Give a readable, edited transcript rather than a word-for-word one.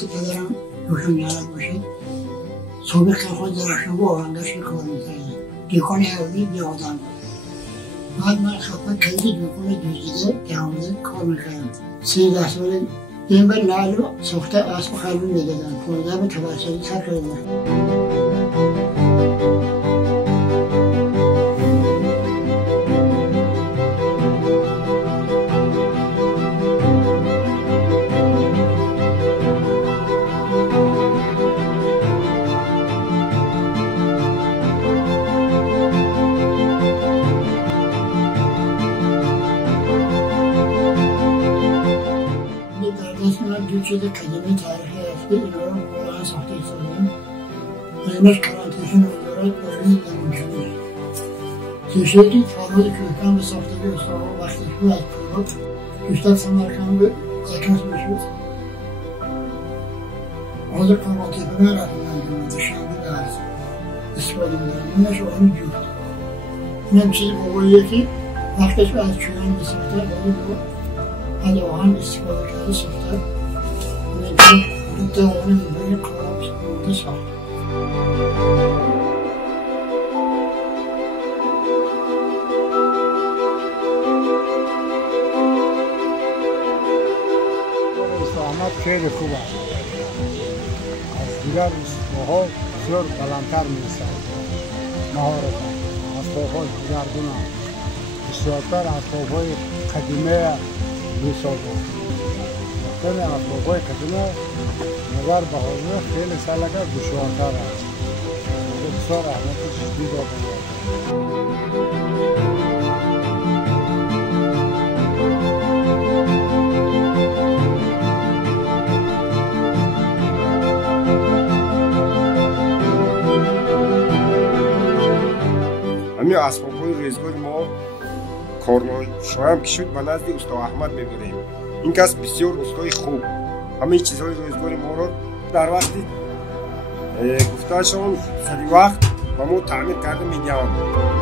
که پدرم روشن نرد باشد صبح که خود درشن با آهنگش کار میکردم دیکان حیوانی بی آدم بعد من خفت کلیدی دیکان دوزیده دهامده کار میکردم 13 ساله این به نعلو سخته اسب خلبی میدادن 15 به توسلی تر کردم دو چیز کلمه تاریخی هستی اینا رو قرآن ساخته ایستادیم اینش کرانتیشن ادارات برای دمونشونی کشیدی فرمود کهکم به ساختگی استاقا وقتی شد از پولاد کشتر سمرکم به زکس بشود حاضر کرانتیشن رفتن انجامده شنبه درس استفاده میدارم اینش آنی جود اینم چیزی باباییه که وقتش از چویان به ساخته داری بود از آهن استفاده کرده ساخته دوتا اونی میبری کارم ساخته ساخته استقامت خیلی خوب است از دیگر اسباق‌ها بسیار بلندتر می‌رسد مهارت اسباق‌های دیگرگون بسیارتر اسباق‌های قدیمی می‌سازد وقتی اسباق‌های قدیمی نظر به حاضر خیلی سالگاه دشوارتر است بسیار اهمیتش دیگر همین اسباب‌های ریزگار ما کارنامه‌شان که شد به نزد استاد احمد می‌بریم. این کس بسیار استاد خوب همه چیزهای ریزگار ما را در وقتی گفته‌شان سری وقت با ما تعمیر کرده می‌گویند.